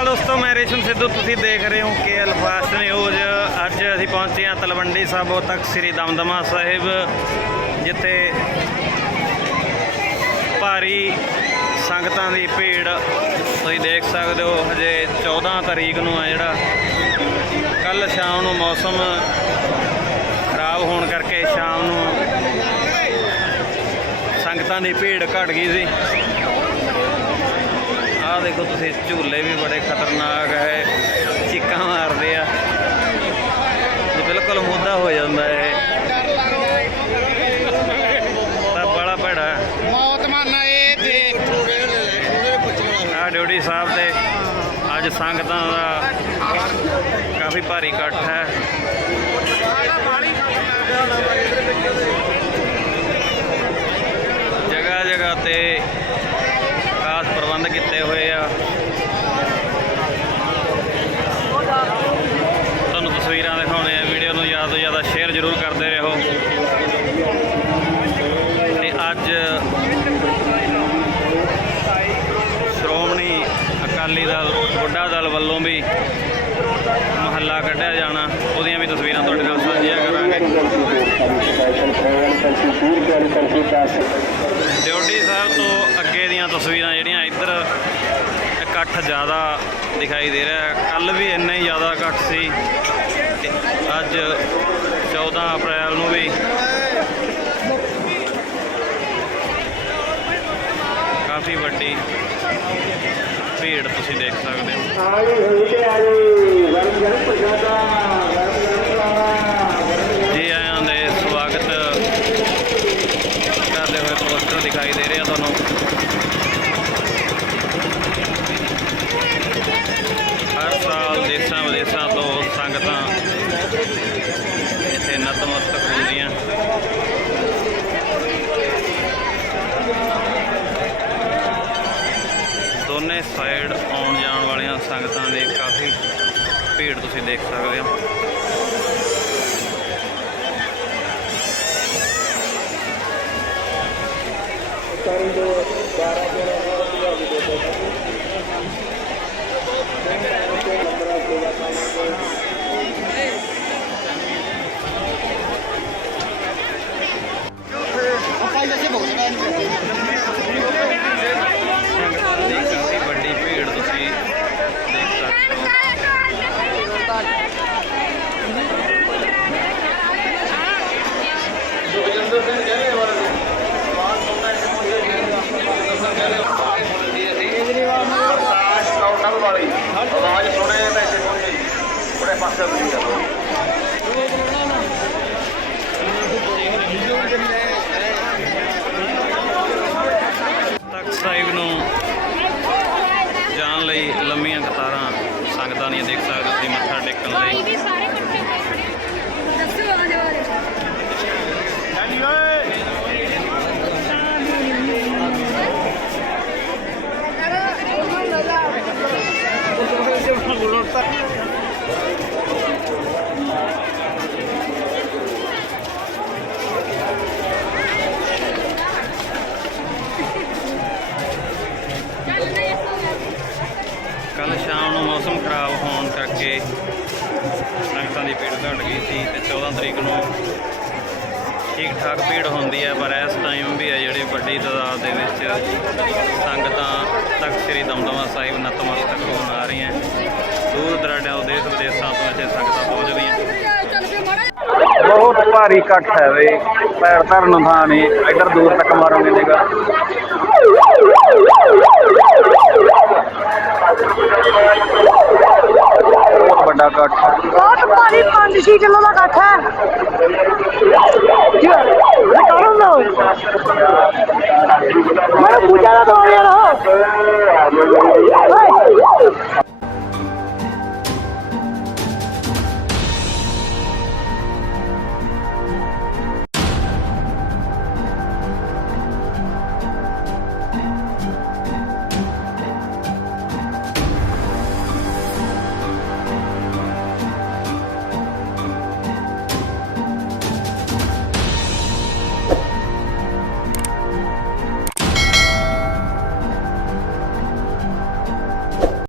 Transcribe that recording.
ਅਕਾਲ ਦੋਸਤੋ, ਮੈਂ ਰੇਸ਼ਮ ਸਿੱਧੂ, ਤੁਸੀਂ ਦੇਖ ਰਹੇ ਹੋ ਕੇ ਅਲਫਾਸਟ ਨਿਊਜ਼। ਅੱਜ ਅਸੀਂ ਪਹੁੰਚੇ ਹਾਂ ਤਲਵੰਡੀ ਸਾਬੋ ਤੱਕ ਸ੍ਰੀ ਦਮਦਮਾ ਸਾਹਿਬ, ਜਿੱਥੇ ਭਾਰੀ ਸੰਗਤਾਂ ਦੀ ਭੀੜ, ਤੁਸੀਂ ਦੇਖ ਸਕਦੇ ਹੋ, ਹਜੇ 14 ਤਰੀਕ ਨੂੰ ਆ ਜਿਹੜਾ। ਕੱਲ ਸ਼ਾਮ ਨੂੰ ਮੌਸਮ ਖਰਾਬ ਹੋਣ ਕਰਕੇ ਸ਼ਾਮ ਨੂੰ ਸੰਗਤਾਂ ਦੀ ਭੀੜ ਘਟ ਗਈ ਸੀ। ਆਹ ਦੇਖੋ ਤੁਸੀਂ ਝੂਲੇ ਵੀ ਬੜੇ ਖਤਰਨਾਕ ਹੈ ਚੀਕਾਂ ਮਾਰਦੇ ਆ। ਬਿਲਕੁਲ ਮੁੱਦਾ ਹੋ ਜਾਂਦਾ ਹੈ ਤਾਂ ਬੜਾ ਭੈੜਾ ਮੌਤ ਮਾਨਾ ਇਹ ਤੇ ਆ ਡਿਊਟੀ ਸਾਹਿਬ ਦੇ ਅੱਜ ਸੰਗਤਾਂ ਦਾ ਕਾਫੀ ਭਾਰੀ ਇਕੱਠ ਹੈ। ਜਗ੍ਹਾ ਜਗ੍ਹਾ ਤੇ ਪ੍ਰਬੰਧ ਕੀਤੇ ਹੋਏ ਆ। ਤੁਹਾਨੂੰ ਤਸਵੀਰਾਂ ਦਿਖਾਉਣੇ ਆ। ਵੀਡੀਓ ਨੂੰ ਜ਼ਿਆਦਾ ਤੋਂ ਜ਼ਿਆਦਾ ਸ਼ੇਅਰ ਜ਼ਰੂਰ ਕਰਦੇ ਰਹੋ। ਤੇ ਅੱਜ ਸ਼੍ਰੋਮਣੀ ਅਕਾਲੀ ਦਲ, ਬੁੱਢਾ ਦਲ ਵੱਲੋਂ ਵੀ ਮਹੱਲਾ ਕੱਢਿਆ ਜਾਣਾ। ਉਹਦੀਆਂ ਵੀ ਤਸਵੀਰਾਂ ਤੁਹਾਡੇ ਨਾਲ ਸਾਂਝੀਆਂ ਕਰਾਂਗੇ। ਡਿਊਟੀ ਸਾਹਿਬ ਤੋਂ ਅੱਗੇ ਦੀਆਂ ਤਸਵੀਰਾਂ ਇਕੱਠ ਜ਼ਿਆਦਾ ਦਿਖਾਈ ਦੇ ਰਿਹਾ ਕੱਲ ਵੀ ਇੰਨਾ ਹੀ ਜ਼ਿਆਦਾ ਇਕੱਠ ਸੀ। ਅੱਜ 14 ਅਪ੍ਰੈਲ ਨੂੰ ਵੀ। ਕਾਫੀ ਵੱਡੀ ਭੀੜ ਤੁਸੀਂ ਦੇਖ ਸਕਦੇ ਹੋ। ਜੀ ਆਇਆਂ ਦੇ ਸਵਾਗਤ ਕਰਦੇ ਹੋਏ ਪੋਸਟਰ ਦਿਖਾਈ ਦੇ ਰਿਹਾ ਤੁਹਾਨੂੰ ਹਰ ਸਾਲ ਦੇਸ਼ਾਂ ਵਿਦੇਸ਼ਾਂ ਤੋਂ ਸੰਗਤਾਂ ਇੱਥੇ ਨਤਮਸਤਕ ਹੁੰਦੀਆਂ ਦੋਨੇ ਸਾਈਡ ਆਉਣ ਜਾਣ ਵਾਲੀਆਂ ਸੰਗਤਾਂ ਦੇ ਕਾਫੀ ਭੀੜ ਤੁਸੀਂ ਦੇਖ ਸਕਦੇ ਹੋ। ਆਪਾਂ ਇੱਥੇ ਭੁਗਤਣਾ ਨਹੀਂ ਸੰਗਤਾਂ ਦੀ ਕਾਫੀ ਵੱਡੀ ਭੀੜ ਤੁਸੀਂ ਦੇਖ ਸਕਦੇ ਹੋ ਕਾਊਂਟਰ ਵਾਲੀ ਆਵਾਜ਼ ਸੁਣੇ ਤਾਂ ਇੱਥੇ ਪਹੁੰਚੇ ਬੜੇ ਪਾਸੇ ਉੱਤੇ ਚੱਲੋ ਤਖਤ ਸਾਹਿਬ ਨੂੰ ਜਾਣ ਲਈ ਲੰਮੀਆਂ ਕਤਾਰਾਂ ਸੰਗਤਾਂ ਦੀਆਂ ਦੇਖ ਸਕਦੇ ਤੁਸੀਂ ਮੱਥਾ ਟੇਕਣ ਲਈ। ਸਾਰੇ ਇਕੱਠੇ ਹੋਏ ਖੜੇ ਦੱਸੋ ਆ ਜਾਓ ਚੱਲ ਸ਼ਾਮ ਨੂੰ ਮੌਸਮ ਖਰਾਬ ਹੋਣ ਕਰਕੇ ਸੰਗਤਾਂ ਦੀ ਭੀੜ ਘਟ ਗਈ ਸੀ ਤੇ 14 ਤਰੀਕ ਨੂੰ ਠੀਕ ਠਾਕ ਭੀੜ ਹੁੰਦੀ ਹੈ ਪਰ ਇਸ ਟਾਈਮ ਵੀ ਹੈ ਜਿਹੜੀ ਵੱਡੀ ਤਾਦਾਦ ਦੇ ਵਿੱਚ ਸੰਗਤਾਂ ਤਖਤ ਸ੍ਰੀ ਦਮਦਮਾ ਸਾਹਿਬ ਨਤਮਸਤਕ ਹੋਣ ਆ ਰਹੀਆਂ। ਦੂਰ ਦਰਾਡਿਆਂ ਤੋਂ ਦੇਸ਼ ਵਿਦੇਸ਼ਾਂ ਤੋਂ ਇੱਥੇ ਸੰਗਤਾਂ ਪਹੁੰਚਦੀਆਂ ਚੱਲ ਬਹੁਤ ਭਾਰੀ ਇਕੱਠ ਹੈ ਵੇ ਪੈਰ ਧਰਨ ਥਾਂ ਨਹੀਂ, ਇੱਧਰ ਦੂਰ ਤੱਕ ਮਾਰੋਗੇ ਨਿਗਾ शीट लो ना काठा